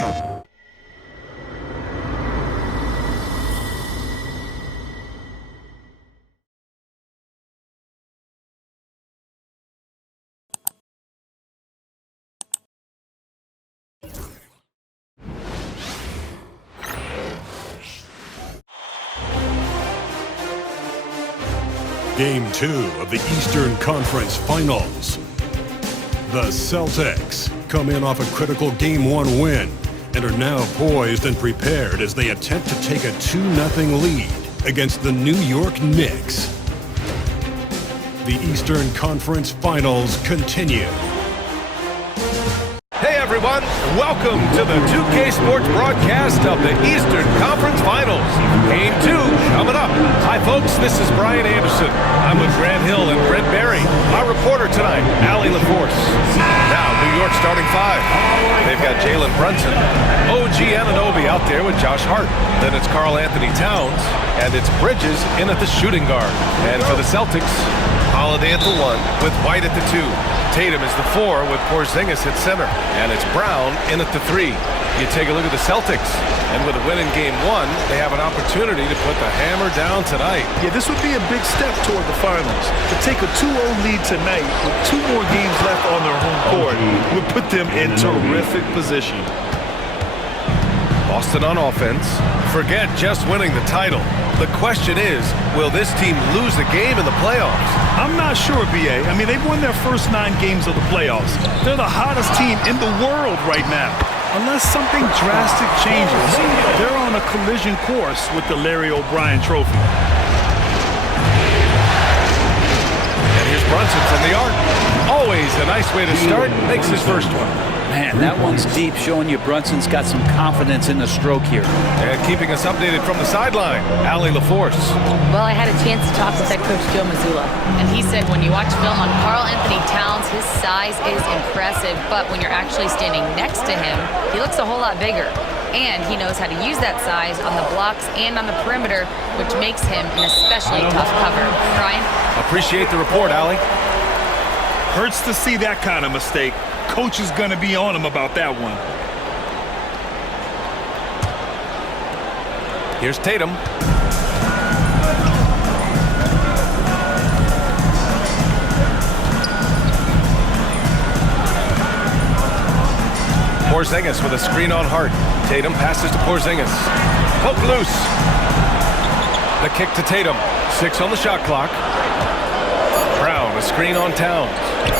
Game 2 of the Eastern Conference Finals. The Celtics come in off a critical Game 1 win and are now poised and prepared as they attempt to take a 2-0 lead against the New York Knicks. The Eastern Conference Finals continue. Hey everyone, welcome to the 2K Sports broadcast of the Eastern Conference Finals. Game 2 coming up. Hi folks, this is Brian Anderson. I'm with Grant Hill and Brent Berry. Our reporter tonight, Allie LaForce. Now, New York starting 5. They've got Jalen Brunson, OG Anunoby out there with Josh Hart. Then it's Karl Anthony Towns, and it's Bridges in at the shooting guard. And for the Celtics, Holiday at the 1 with White at the 2. Tatum is the 4 with Porzingis at center. And it's Brown in at the 3. You take a look at the Celtics, and with a win in Game 1, they have an opportunity to put the hammer down tonight. Yeah, this would be a big step toward the finals. To take a 2-0 lead tonight with 2 more games left on their home court would put them in terrific position. Boston on offense. Forget just winning the title. The question is, will this team lose a game in the playoffs? I'm not sure, B.A. I mean, they've won their first 9 games of the playoffs. They're the hottest team in the world right now. Unless something drastic changes, they're on a collision course with the Larry O'Brien Trophy. And here's Brunson from the arc. Always a nice way to start. Makes his first one. Man, that one's deep, showing you Brunson's got some confidence in the stroke here. And keeping us updated from the sideline, Allie LaForce. Well, I had a chance to talk with head coach Joe Mazzulla, and he said when you watch film on Karl Anthony Towns, his size is impressive, but when you're actually standing next to him, he looks a whole lot bigger. And he knows how to use that size on the blocks and on the perimeter, which makes him an especially tough cover. Brian? Appreciate the report, Allie. Hurts to see that kind of mistake. Coach is going to be on him about that one. Here's Tatum. Porzingis with a screen on Hart. Tatum passes to Porzingis. Poke loose. The kick to Tatum. 6 on the shot clock. Brown, a screen on Towns.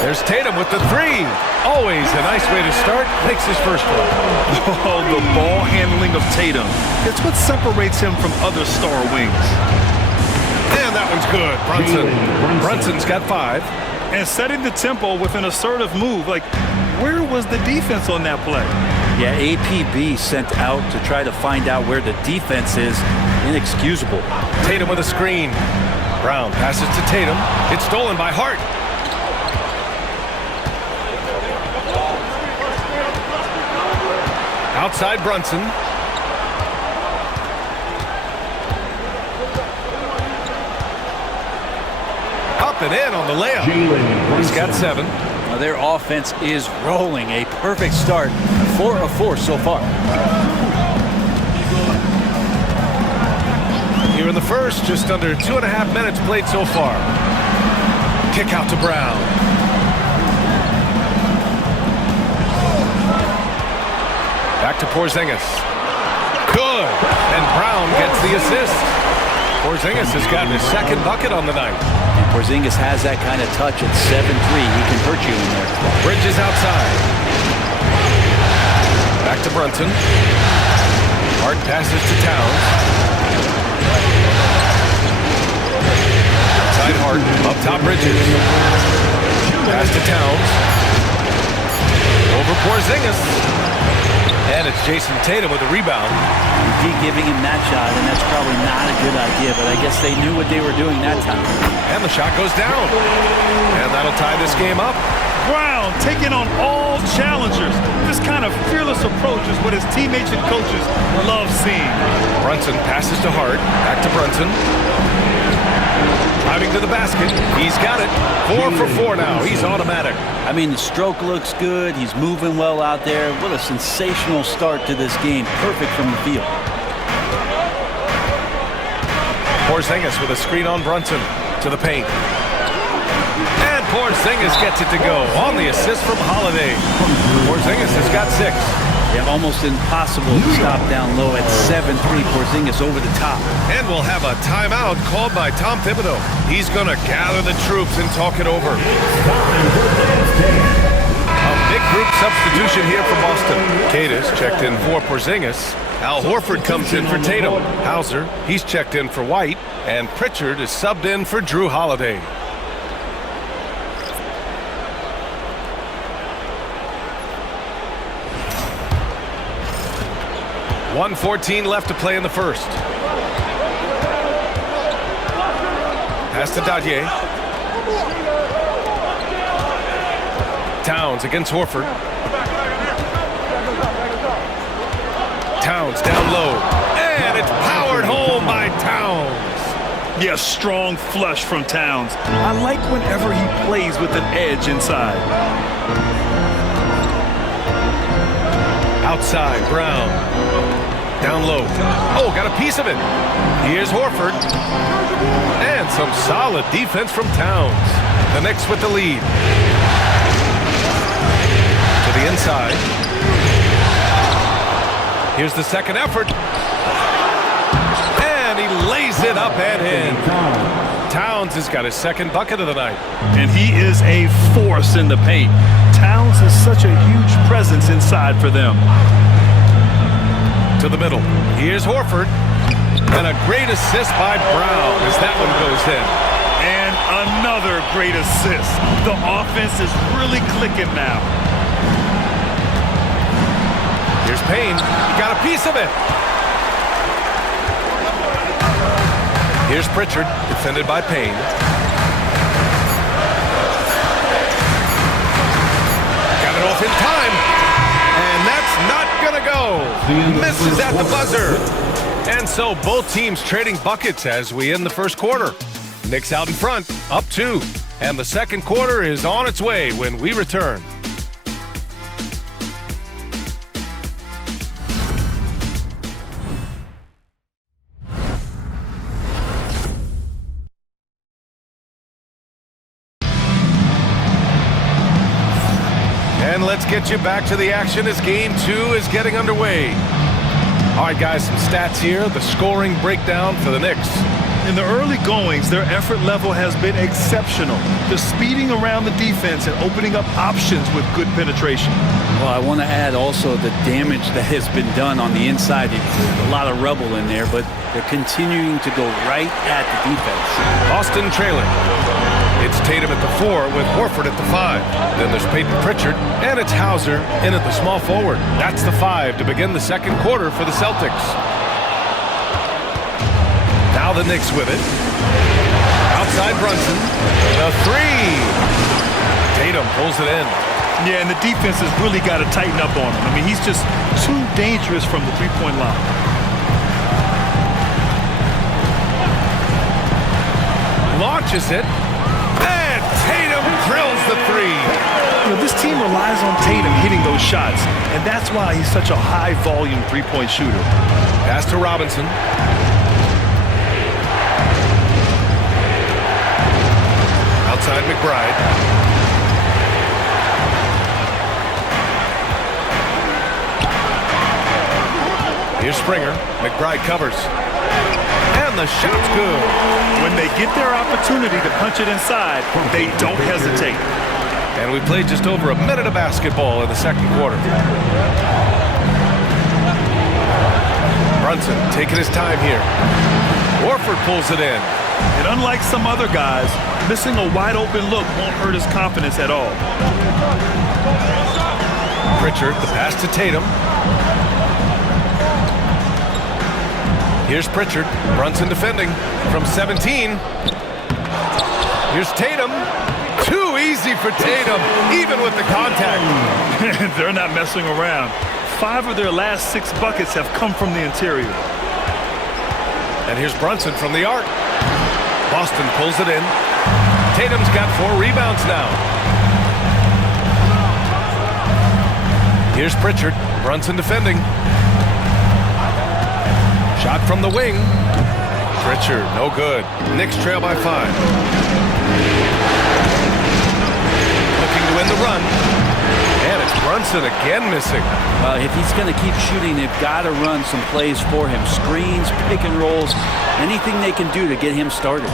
There's Tatum with the 3. Always a nice way to start. Makes his first one. Oh, the ball handling of Tatum. It's what separates him from other star wings. And that one's good. Brunson's got 5. And setting the tempo with an assertive move. Like, where was the defense on that play? Yeah, APB sent out to try to find out where the defense is. Inexcusable. Tatum with a screen. Brown passes to Tatum. It's stolen by Hart. Outside Brunson. Up and in on the layup. He's got 7. Well, their offense is rolling. A perfect start. 4 of 4 so far. Here in the first, just under 2.5 minutes played so far. Kick out to Brown. Back to Porzingis. Good. And Brown gets the assist. Porzingis has gotten his 2nd bucket on the night. And Porzingis has that kind of touch at 7'3". He can hurt you in there. Bridges outside. Back to Brunson. Hart passes to Towns. Outside Hart. Up top Bridges. Pass to Towns. Over Porzingis. And it's Jason Tatum with a rebound. You keep giving him that shot, and that's probably not a good idea, but I guess they knew what they were doing that time. And the shot goes down. And that'll tie this game up. Brown taking on all challengers. This kind of fearless approach is what his teammates and coaches love seeing. Brunson passes to Hart. Back to Brunson. Driving to the basket. He's got it. 4 for 4 now. He's automatic. I mean, the stroke looks good. He's moving well out there. What a sensational start to this game. Perfect from the field. Porzingis with a screen on Brunson to the paint. And Porzingis gets it to go on the assist from Holiday. Porzingis has got 6. Yeah, almost impossible to stop down low at 7-3. Porzingis over the top. And we'll have a timeout called by Tom Thibodeau. He's going to gather the troops and talk it over. A big group substitution here for Boston. Cadis checked in for Porzingis. Al Horford comes in for Tatum. Hauser, he's checked in for White. And Pritchard is subbed in for Drew Holiday. .114 left to play in the first. Pass to Dadier. Towns against Horford. Towns down low. And it's powered home by Towns. Yeah, strong flush from Towns. I like whenever he plays with an edge inside. Outside, Brown. Down low. Oh, got a piece of it. Here's Horford. And some solid defense from Towns. The Knicks with the lead. To the inside. Here's the second effort. And he lays it up and in. Towns has got his second bucket of the night. And he is a force in the paint. Towns is such a huge presence inside for them. To the middle. Here's Horford. And a great assist by Brown as that one goes in. And another great assist. The offense is really clicking now. Here's Payne. He got a piece of it. Here's Pritchard, defended by Payne. Got it off in time. And that's not going to go. Misses at the buzzer. And so both teams trading buckets as we end the first quarter. Knicks out in front, up 2. And the second quarter is on its way when we return. And let's get you back to the action as Game 2 is getting underway. All right, guys, some stats here. The scoring breakdown for the Knicks. In the early goings, their effort level has been exceptional. They're speeding around the defense and opening up options with good penetration. Well, I want to add also the damage that has been done on the inside. There's a lot of rubble in there, but they're continuing to go right at the defense. Boston trailing. It's Tatum at the 4 with Horford at the 5. Then there's Peyton Pritchard, and it's Hauser in at the small forward. That's the 5 to begin the second quarter for the Celtics. Now the Knicks with it. Outside Brunson. The 3. Tatum pulls it in. Yeah, and the defense has really got to tighten up on him. I mean, he's just too dangerous from the three-point line. Launches it. And Tatum drills the 3. You know, this team relies on Tatum hitting those shots, and that's why he's such a high-volume three-point shooter. Pass to Robinson. Outside McBride. Here's Springer. McBride covers. And the shot's good. When they get their opportunity to punch it inside, they don't hesitate. And we played just over a minute of basketball in the second quarter. Brunson taking his time here. Horford pulls it in. And unlike some other guys, missing a wide-open look won't hurt his confidence at all. Pritchard, the pass to Tatum. Here's Pritchard. Brunson defending from 17. Here's Tatum. Too easy for Tatum, even with the contact. They're not messing around. 5 of their last 6 buckets have come from the interior. And here's Brunson from the arc. Boston pulls it in. Tatum's got 4 rebounds now. Here's Pritchard. Brunson defending. Shot from the wing. Pritchard, no good. Knicks trail by 5. Looking to win the run. And it's Brunson again missing. Well, if he's going to keep shooting, they've got to run some plays for him. Screens, pick and rolls, anything they can do to get him started.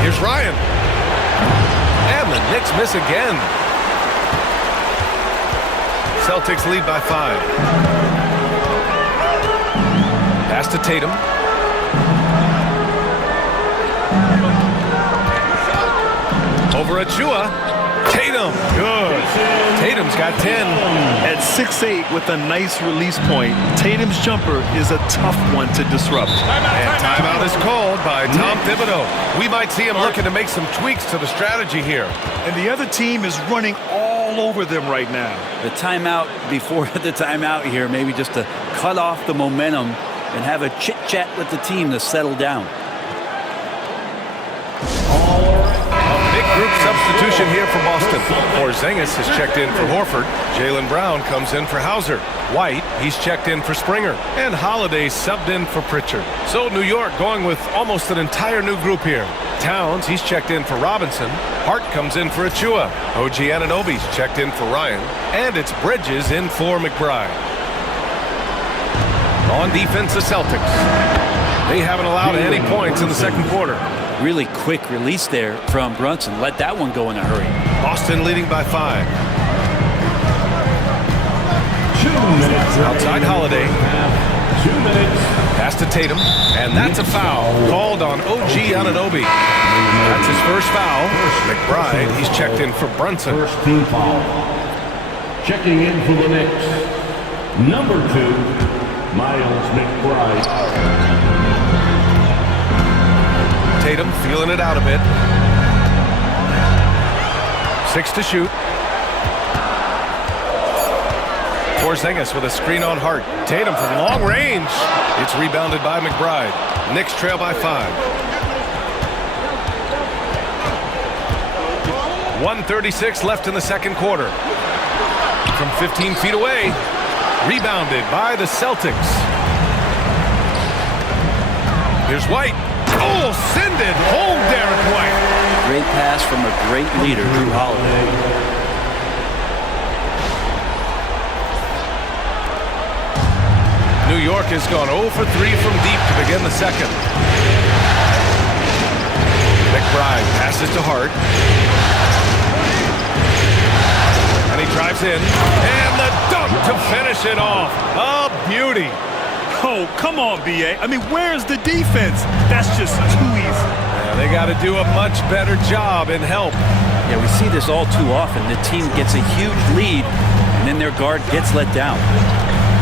Here's Ryan. And the Knicks miss again. Celtics lead by 5. Pass to Tatum. Over Achua. Tatum. Good. Tatum's got 10. At 6'8" with a nice release point, Tatum's jumper is a tough one to disrupt. And timeout is called by Tom Thibodeau. We might see him looking to make some tweaks to the strategy here. And the other team is running all over them right now. The timeout before the timeout here, maybe just to cut off the momentum and have a chit-chat with the team to settle down. Big group substitution here for Boston. Porzingis has checked in for Horford. Jaylen Brown comes in for Hauser. White, he's checked in for Springer. And Holiday subbed in for Pritchard. So New York going with almost an entire new group here. Towns, he's checked in for Robinson. Hart comes in for Achua. OG Anunoby's checked in for Ryan. And it's Bridges in for McBride. On defense, the Celtics. They haven't allowed any points in the second quarter. Really quick release there from Brunson. Let that one go in a hurry. Boston leading by 5. Outside Holiday. 2 minutes. Pass to Tatum. And that's a foul called on OG Anunoby. That's his first foul. McBride, he's checked in for Brunson. First team foul. Checking in for the Knicks. Number 2, Miles McBride. Tatum feeling it out a bit. 6 to shoot. Porzingis with a screen on Hart. Tatum from long range. It's rebounded by McBride. Knicks trail by 5. 1:36 left in the second quarter. From 15 feet away. Rebounded by the Celtics. Here's White. Oh, send it home, Derek White. Great pass from a great leader, Drew Holiday. New York has gone 0 for 3 from deep to begin the second. McBride passes to Hart. And he drives in. And the dunk to finish it off. A beauty. Oh, come on, B.A. I mean, where's the defense? That's just too easy. Yeah, they got to do a much better job in help. Yeah, we see this all too often. The team gets a huge lead, and then their guard gets let down.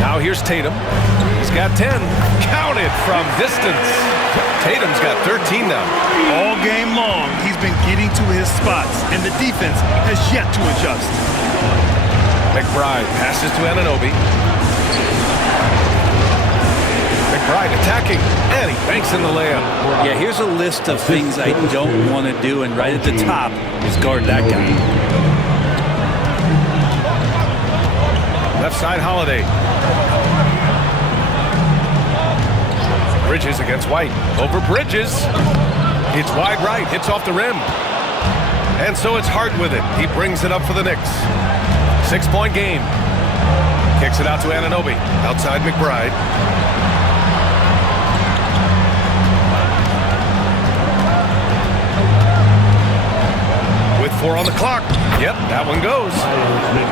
Now here's Tatum. He's got 10. Counted from distance. Tatum's got 13 now. All game long, he's been getting to his spots, and the defense has yet to adjust. McBride passes to Anunoby. McBride attacking, and he banks in the layup. Yeah, here's a list of things I don't want to do, and right at the top is guard that guy. Left side, Holiday. Bridges against White. Over Bridges. It's wide right, hits off the rim. And so it's Hart with it. He brings it up for the Knicks. 6-point game. Kicks it out to Anunoby. Outside McBride. With 4 on the clock. Yep, that one goes.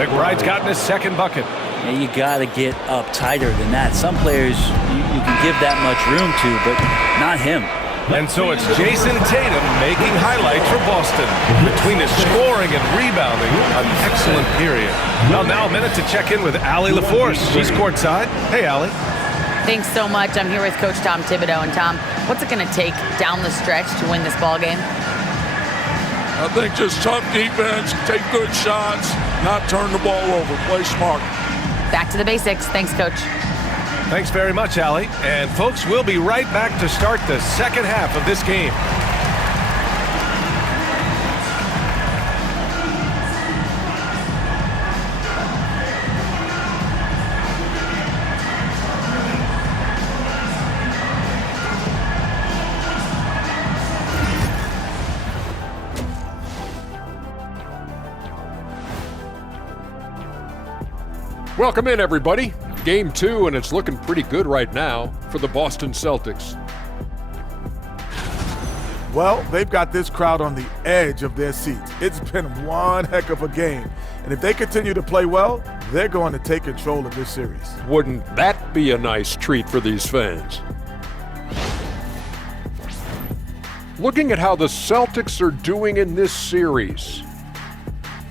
McBride's gotten his second bucket. Yeah, you got to get up tighter than that. Some players you can give that much room to, but not him. And so it's Jason Tatum making highlights for Boston. Between his scoring and rebounding, an excellent period. Well, now a minute to check in with Allie LaForce. She's courtside. Hey, Allie. Thanks so much. I'm here with Coach Tom Thibodeau. And Tom, what's it going to take down the stretch to win this ball game? I think just tough defense, take good shots, not turn the ball over, play smart. Back to the basics. Thanks, Coach. Thanks very much, Allie. And folks, we'll be right back to start the second half of this game. Welcome in, everybody. Game 2, and it's looking pretty good right now for the Boston Celtics. Well, they've got this crowd on the edge of their seats. It's been one heck of a game. And if they continue to play well, they're going to take control of this series. Wouldn't that be a nice treat for these fans? Looking at how the Celtics are doing in this series,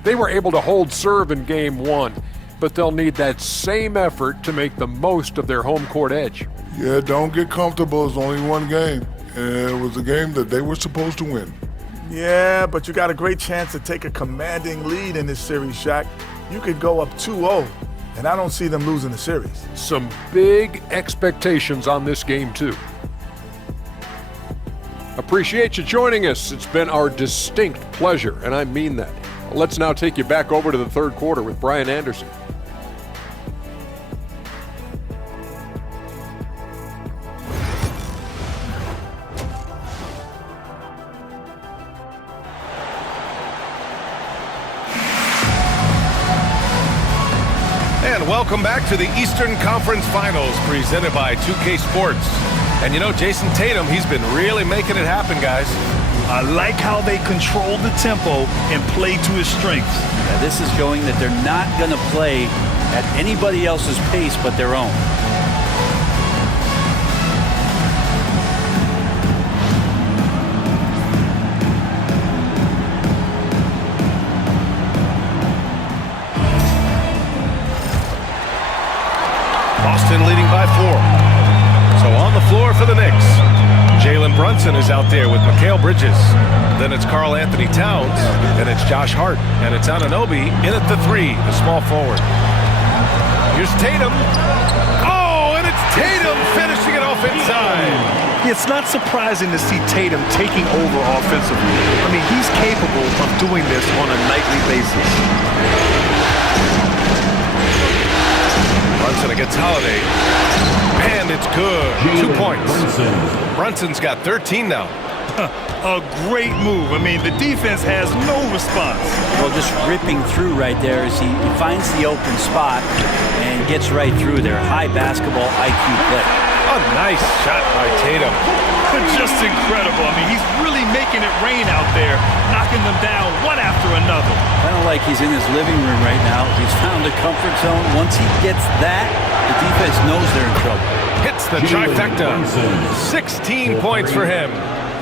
they were able to hold serve in Game 1. But they'll need that same effort to make the most of their home court edge. Yeah, don't get comfortable. It's only one game. And it was a game that they were supposed to win. Yeah, but you got a great chance to take a commanding lead in this series, Shaq. You could go up 2-0, and I don't see them losing the series. Some big expectations on this game, too. Appreciate you joining us. It's been our distinct pleasure, and I mean that. Let's now take you back over to the third quarter with Brian Anderson. And welcome back to the Eastern Conference Finals presented by 2K Sports. And you know, Jason Tatum, he's been really making it happen, guys. I like how they control the tempo and play to his strengths. Yeah, this is showing that they're not going to play at anybody else's pace but their own. Boston leading by 4. So on the floor for the Knicks, Jalen Brunson is out there with Mikal Bridges. Then it's Karl Anthony Towns, and it's Josh Hart, and it's Anunoby in at the 3, the small forward. Here's Tatum. Oh, and it's Tatum finishing it off inside. It's not surprising to see Tatum taking over offensively. I mean, he's capable of doing this on a nightly basis. Brunson against Holiday. And it's good. 2 points. Brunson's got 13 now. A great move. I mean, the defense has no response. Well, just ripping through right there as he finds the open spot and gets right through there. High basketball IQ play. A nice shot by Tatum. Just incredible. I mean, he's really making it rain out there, knocking them down one after another. Kind of like he's in his living room right now. He's found a comfort zone. Once he gets that, the defense knows they're in trouble. Hits the trifecta. 16 points for him.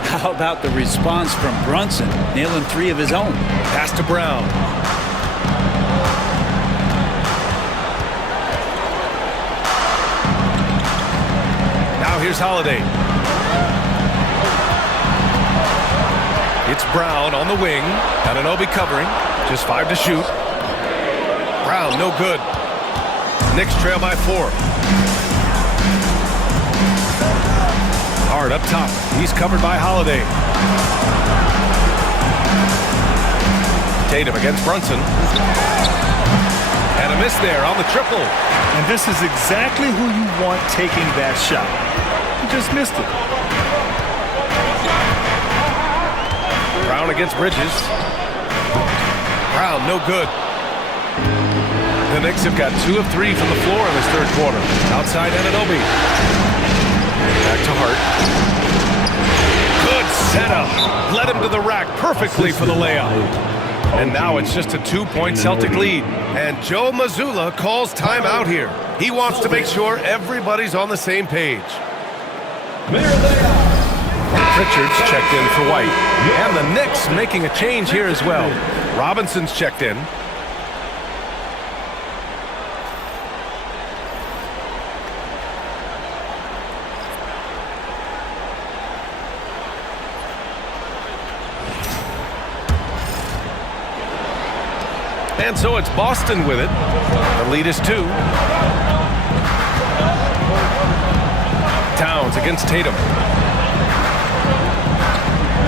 How about the response from Brunson, nailing 3 of his own? Pass to Brown. Now here's Holiday. It's Brown on the wing. Anunoby covering. Just 5 to shoot. Brown, no good. Knicks trail by 4. Hard up top. He's covered by Holiday. Tatum against Brunson. And a miss there on the triple. And this is exactly who you want taking that shot. He just missed it. Brown against Bridges. Brown, no good. The Knicks have got 2 of 3 from the floor in this third quarter. Outside Anunoby. Back to Hart. Good setup. Led him to the rack perfectly for the layup. And now it's just a 2-point Celtic lead. And Joe Mazzulla calls timeout here. He wants to make sure everybody's on the same page. Pritchard's checked in for White. And the Knicks making a change here as well. Robinson's checked in. And so it's Boston with it. The lead is 2. Towns against Tatum.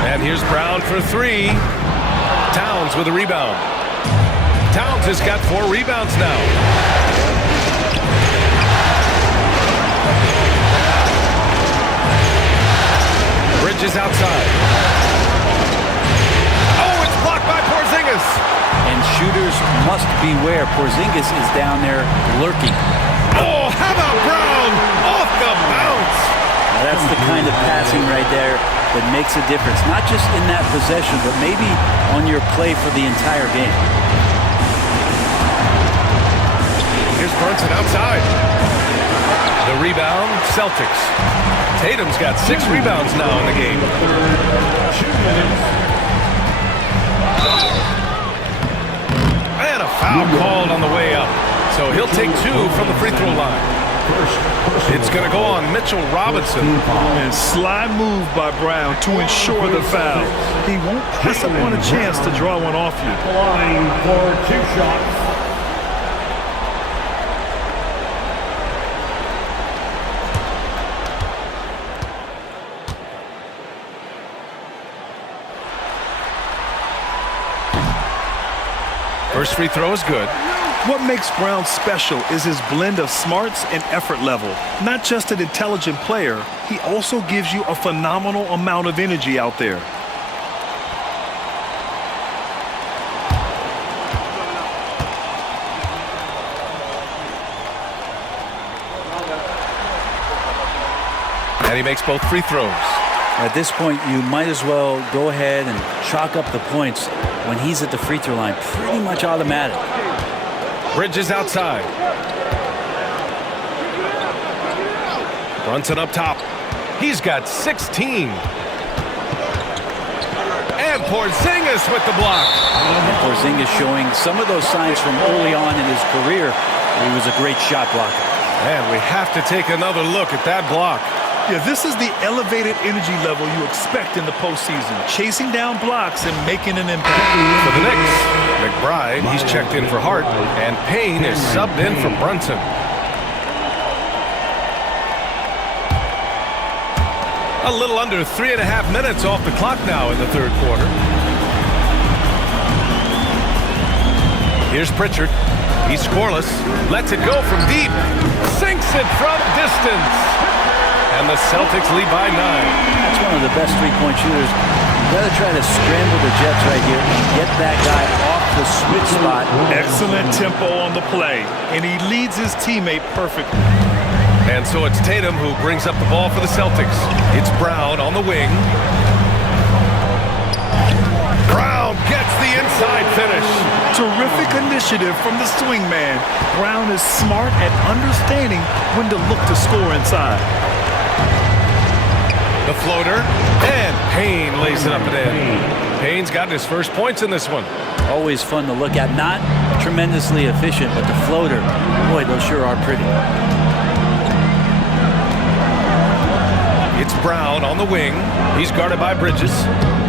And here's Brown for three. Towns with a rebound. Towns has got 4 rebounds now. Bridges outside. Oh, it's blocked by Porzingis. And shooters must beware. Porzingis is down there lurking. Oh, how about Brown? Off the bounce. Now that's the kind of passing right there that makes a difference. Not just in that possession, but maybe on your play for the entire game. Here's Brunson outside. The rebound, Celtics. Tatum's got 6 rebounds now in the game. And a foul called on the way up. So he'll take 2 from the free throw line. It's going to go on Mitchell Robinson. And sly move by Brown to ensure the foul. He won't pass up on a chance to draw one off you. Line for 2 shots. First free throw is good. What makes Brown special is his blend of smarts and effort level. Not just an intelligent player, he also gives you a phenomenal amount of energy out there. And he makes both free throws. At this point, you might as well go ahead and chalk up the points when he's at the free throw line. Pretty much automatic. Bridges outside. Brunson up top. He's got 16. And Porzingis with the block. And Porzingis showing some of those signs from early on in his career. He was a great shot blocker. And we have to take another look at that block. Yeah, this is the elevated energy level you expect in the postseason. Chasing down blocks and making an impact. For the Knicks, McBride, he's checked in for Hart, and Payne is subbed in for Brunson. A little under 3.5 minutes off the clock now in the third quarter. Here's Pritchard. He's scoreless. Lets it go from deep. Sinks it from distance. And the Celtics lead by 9. That's one of the best three-point shooters. You got to try to scramble the Jets right here and get that guy off the switch spot. Excellent tempo on the play, and he leads his teammate perfectly. And so it's Tatum who brings up the ball for the Celtics. It's Brown on the wing. Brown gets the inside finish. Terrific initiative from the swing man. Brown is smart at understanding when to look to score inside. The floater, and Payne lays it up and in. Payne's gotten his first points in this one. Always fun to look at. Not tremendously efficient, but the floater, boy, those sure are pretty. It's Brown on the wing. He's guarded by Bridges.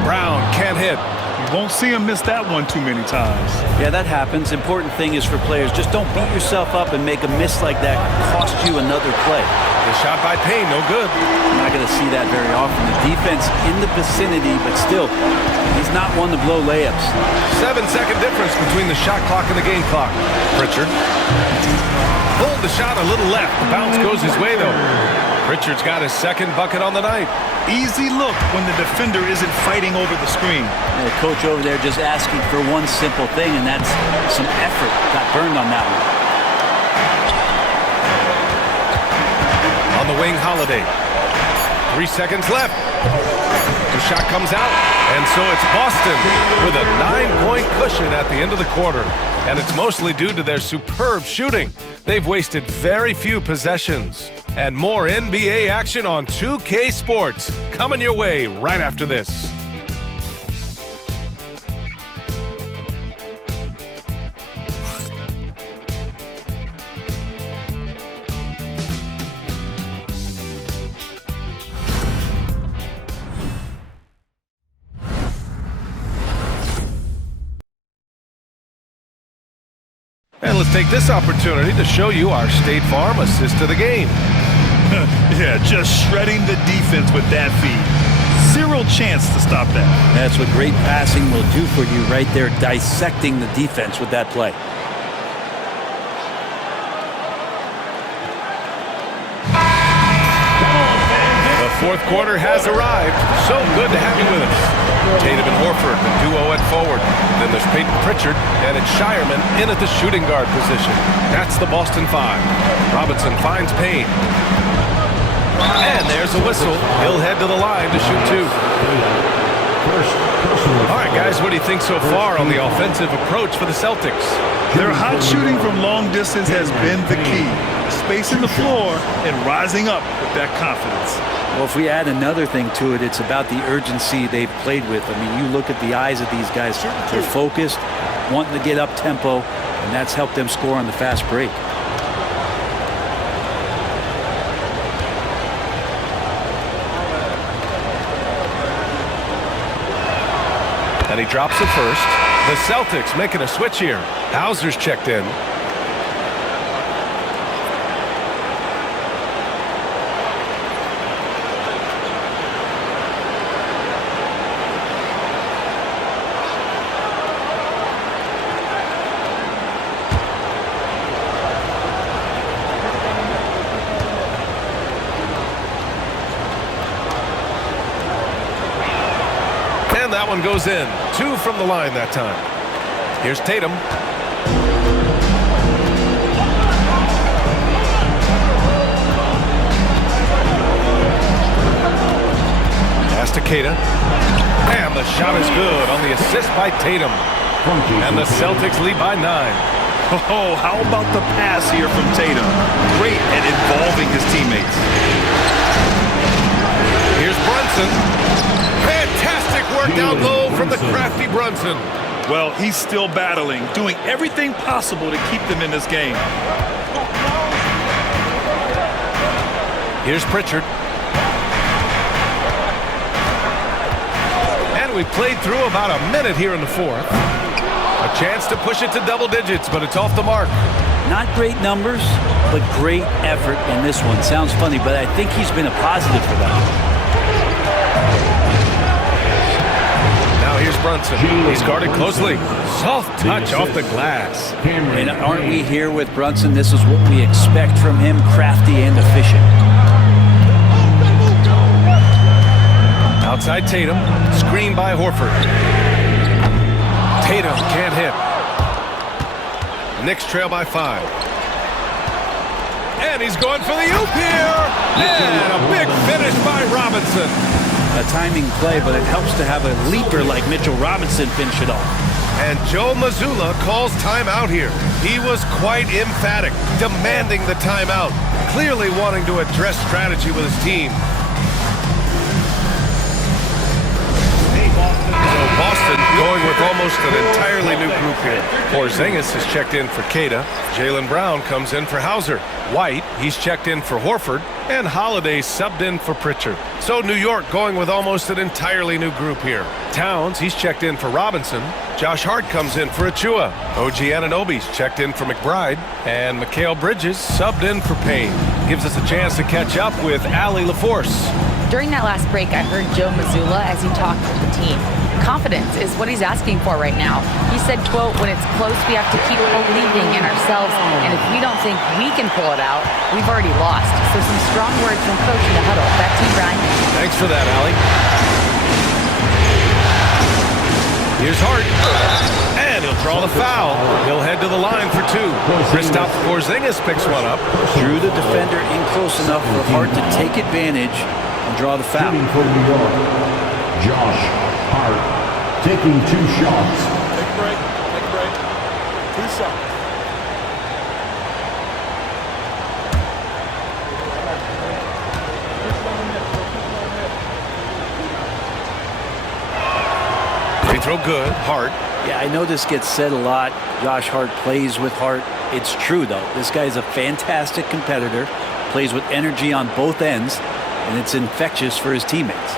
Brown can't hit. You won't see him miss that one too many times. Yeah, that happens. Important thing is for players, just don't beat yourself up and make a miss like that cost you another play. The shot by Payne, no good. You're not going to see that very often. The defense in the vicinity, but still, he's not one to blow layups. 7-second difference between the shot clock and the game clock. Pritchard pulled the shot a little left. The bounce goes his way, though. Pritchard's got his second bucket on the night. Easy look when the defender isn't fighting over the screen. And the coach over there just asking for one simple thing, and that's some effort. Got burned on that one. On the wing, Holiday. 3 seconds left. The shot comes out, and so it's Boston with a 9-point cushion at the end of the quarter. And it's mostly due to their superb shooting. They've wasted very few possessions. And more NBA action on 2K Sports coming your way right after this. And let's take this opportunity to show you our State Farm assist to the game. Yeah, just shredding the defense with that feed. Zero chance to stop that. That's what great passing will do for you right there, dissecting the defense with that play. The fourth quarter has arrived. So good to have you with us. Tatum and Horford, the duo at forward. Then there's Peyton Pritchard, and it's Shireman in at the shooting guard position. That's the Boston Five. Robinson finds Payne. And there's a whistle. He'll head to the line to shoot two. All right, guys, what do you think so far on the offensive approach for the Celtics? Their hot shooting from long distance has been the key. Spacing the floor and rising up with that confidence. Well, if we add another thing to it, it's about the urgency they've played with. I mean, you look at the eyes of these guys. They're focused, wanting to get up tempo, and that's helped them score on the fast break. And he drops it first. The Celtics making a switch here. Hauser's checked in. That one goes in. Two from the line that time. Here's Tatum. Pass to Keita. And the shot is good on the assist by Tatum. And the Celtics lead by 9. Oh, how about the pass here from Tatum? Great at involving his teammates. Here's Brunson. Fantastic work down low from the crafty Brunson. Well, he's still battling, doing everything possible to keep them in this game. Here's Pritchard. And we played through about a minute here in the fourth. A chance to push it to double digits, but it's off the mark. Not great numbers, but great effort in this one. Sounds funny, but I think he's been a positive for them. Here's Brunson. He's guarded closely. Soft touch off the glass. And aren't we here with Brunson? This is what we expect from him, crafty and efficient. Outside Tatum. Screen by Horford. Tatum can't hit. Knicks trail by 5. And he's going for the oop here. And a big finish by Robinson. A timing play, but it helps to have a leaper like Mitchell Robinson finish it off. And Joe Mazzulla calls timeout here. He was quite emphatic, demanding the timeout, clearly wanting to address strategy with his team. So Boston going with almost an entirely new group here. Porzingis is checked in for Keita. Jaylen Brown comes in for Hauser. White, he's checked in for Horford. And Holiday subbed in for Pritchard. So New York going with almost an entirely new group here. Towns, he's checked in for Robinson. Josh Hart comes in for Achua. OG Anunoby's checked in for McBride. And Mikal Bridges subbed in for Payne. Gives us a chance to catch up with Allie LaForce. During that last break, I heard Joe Mazzulla as he talked with the team. Confidence is what he's asking for right now. He said, quote, when it's close, we have to keep believing in ourselves, and if we don't think we can pull it out, we've already lost. So some strong words from coach in the huddle. Back to you, Brian. Thanks for that, Allie. Here's Hart. And he'll draw the foul. He'll head to the line for 2. Kristaps Porzingis picks one up. Drew the defender in close enough for Hart to take advantage and draw the foul. For New York, Josh Hart taking 2 shots. Take a break. Take a break. 2 shots. Free throw good. Hart. Yeah, I know this gets said a lot. Josh Hart plays with heart. It's true, though. This guy's a fantastic competitor, plays with energy on both ends, and it's infectious for his teammates.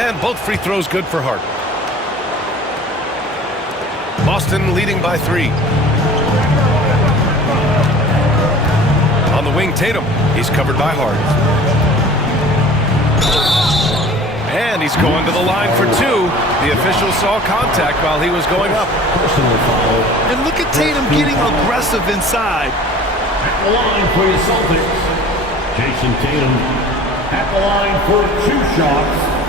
And both free throws good for Hart. Boston leading by 3. On the wing, Tatum. He's covered by Hart. And he's going to the line for 2. The official saw contact while he was going up. And look at Tatum getting aggressive inside. At the line for the Celtics, Jason Tatum at the line for 2 shots.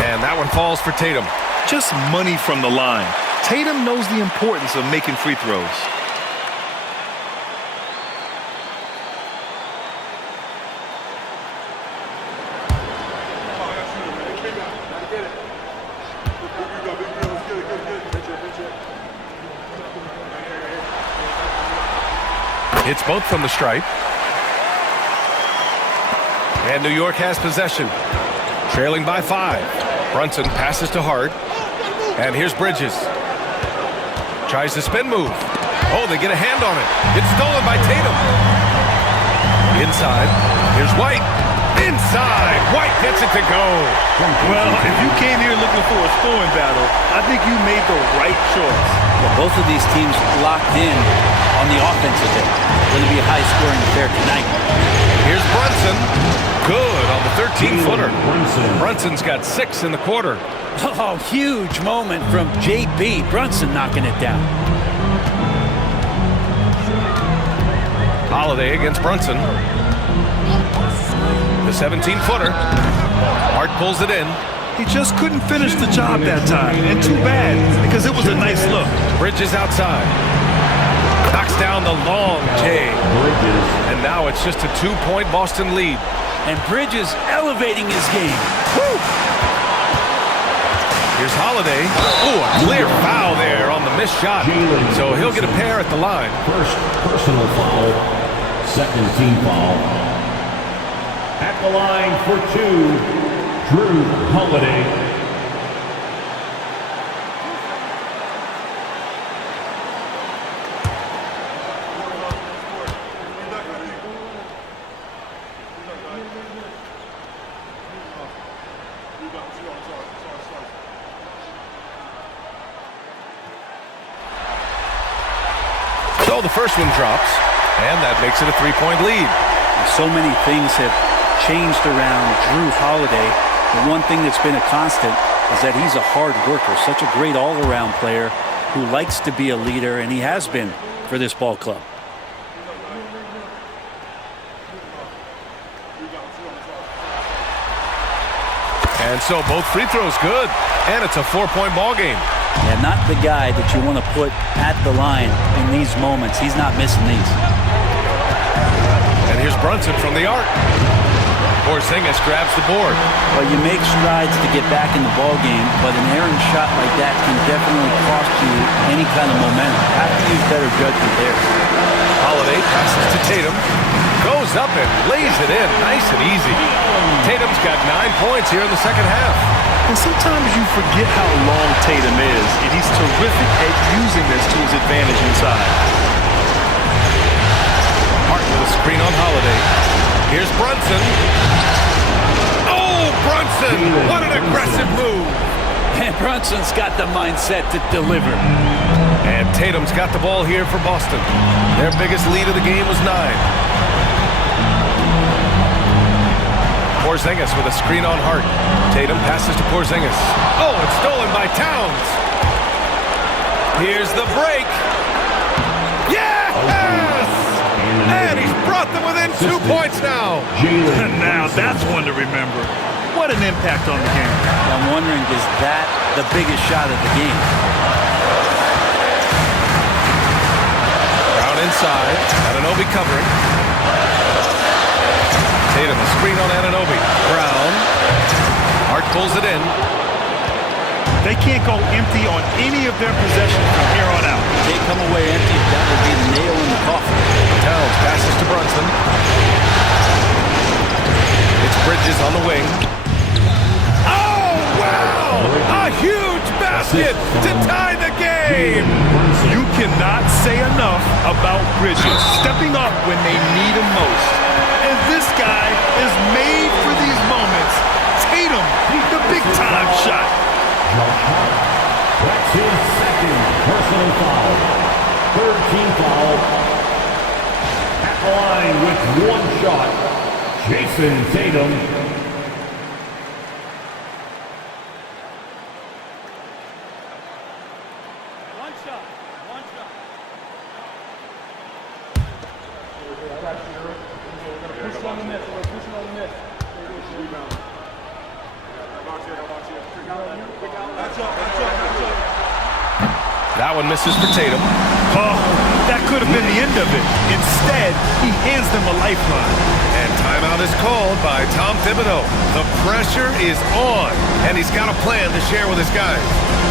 And that one falls for Tatum. Just money from the line. Tatum knows the importance of making free throws. It's both from the stripe. And New York has possession. Trailing by 5. Brunson passes to Hart. And here's Bridges. Tries the spin move. Oh, they get a hand on it. It's stolen by Tatum. Inside. Here's White. Inside. White gets it to go. Well, if you came here looking for a scoring battle, I think you made the right choice. Well, both of these teams locked in on the offensive end. Going to be a high-scoring affair tonight. Here's Brunson. Good on the 13-footer. Brunson's got 6 in the quarter. Oh, huge moment from J.B. Brunson knocking it down. Holiday against Brunson. The 17-footer. Hart pulls it in. He just couldn't finish the job that time. And too bad, because it was a nice look. Bridges outside. Knocks down the long J. And now it's just a 2-point Boston lead. And Bridges elevating his game. Woo! Here's Holiday. Ooh, a clear foul there on the missed shot. So he'll get a pair at the line. First personal foul, second team foul. At the line for 2, Drew Holiday. So the first one drops, and that makes it a 3-point lead. So many things have changed around Drew Holiday. The one thing that's been a constant is that he's a hard worker, such a great all-around player who likes to be a leader, and he has been for this ball club. And so both free throws good, and it's a 4-point ball game. And not the guy that you want to put at the line in these moments. He's not missing these. And here's Brunson from the arc. Porzingis grabs the board. Well, you make strides to get back in the ball game, but an errant shot like that can definitely cost you any kind of momentum. Have to use better judgment there. Holiday passes to Tatum. Goes up and lays it in nice and easy. Tatum's got 9 points here in the second half. And sometimes you forget how long Tatum is, and he's terrific at using this to his advantage inside. Hart with a screen on Holiday. Here's Brunson. Oh, Brunson! What an aggressive move! And Brunson's got the mindset to deliver. And Tatum's got the ball here for Boston. Their biggest lead of the game was 9. Porzingis with a screen on Hart. Tatum passes to Porzingis. Oh, it's stolen by Towns. Here's the break. Yes! And he's brought them within 2 points now. Now that's one to remember. What an impact on the game. I'm wondering, is that the biggest shot of the game? Brown inside. Anunoby covering. Tatum, a screen on Anunoby. Brown. Hart pulls it in. They can't go empty on any of their possessions from here on out. They come away empty. That would be the nail in the coffin. Towns passes to Brunson. It's Bridges on the wing. Oh, wow! A huge basket to tie the game! game. You cannot say enough about Bridges stepping up when they need him most. And this guy is made for these moments. Tatum, the big-time shot. That's his second personal foul. Third team foul. At the line with one shot, Jason Tatum. That one misses for Tatum. Oh, that could have been the end of it. Instead, he hands them a lifeline. And timeout is called by Tom Thibodeau. The pressure is on, and he's got a plan to share with his guys.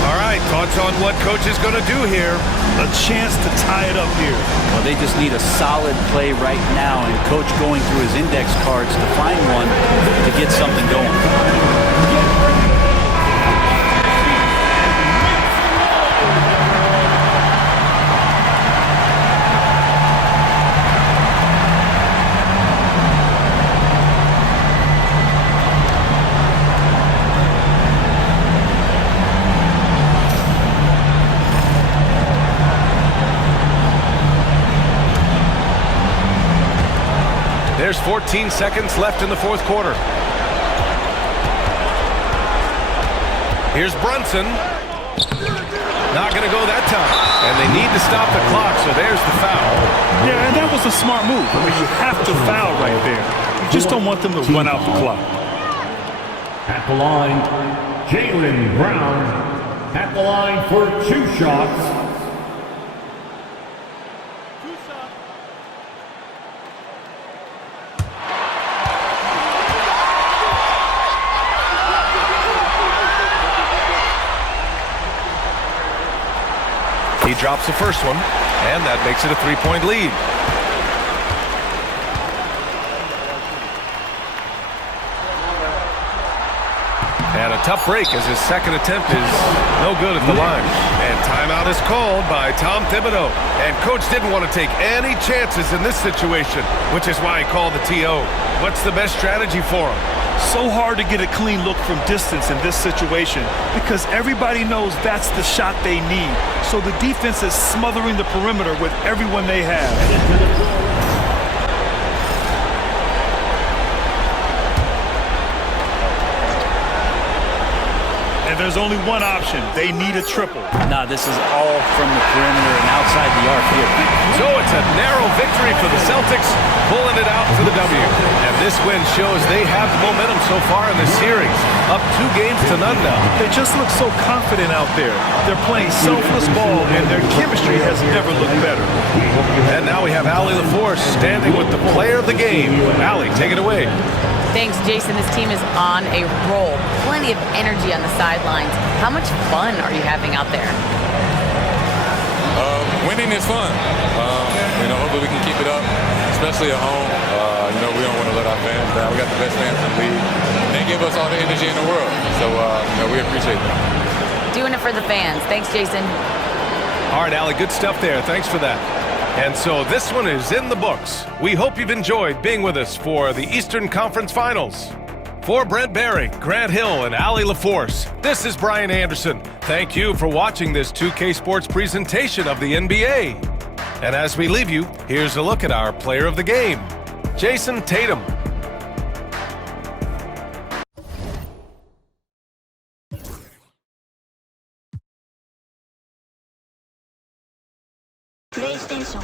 All right, thoughts on what coach is going to do here? A chance to tie it up here. Well, they just need a solid play right now, and coach going through his index cards to find one to get something going. There's 14 seconds left in the fourth quarter. Here's Brunson. Not going to go that time. And they need to stop the clock, so there's the foul. Yeah, and that was a smart move. I mean, you have to foul right there. You just don't want them to run out the clock. At the line, Jaylen Brown. At the line for 2 shots. He drops the first one, and that makes it a 3-point lead. And a tough break as his second attempt is no good at the line. And timeout is called by Tom Thibodeau. And coach didn't want to take any chances in this situation, which is why he called the TO. What's the best strategy for him? So hard to get a clean look from distance in this situation because everybody knows that's the shot they need. So the defense is smothering the perimeter with everyone they have. And there's only one option. They need a triple. Nah, this is all from the perimeter and outside the arc here. So it's a narrow victory for the Celtics, pulling it out for the W. And this win shows they have the momentum so far in this series. Up 2 games to none now. They just look so confident out there. They're playing selfless ball, and their chemistry has never looked better. And now we have Allie LaForce standing with the player of the game. Allie, take it away. Thanks, Jason. This team is on a roll. Plenty of energy on the sidelines. How much fun are you having out there? Winning is fun. Hopefully we can keep it up, especially at home. We don't want to let our fans down. We got the best fans in the league. They give us all the energy in the world. So, we appreciate that. Doing it for the fans. Thanks, Jason. All right, Allie, good stuff there. Thanks for that. And so this one is in the books. We hope you've enjoyed being with us for the Eastern Conference Finals. For Brent Barry, Grant Hill, and Allie LaForce, this is Brian Anderson. Thank you for watching this 2K Sports presentation of the NBA. And as we leave you, here's a look at our player of the game, Jason Tatum. PlayStation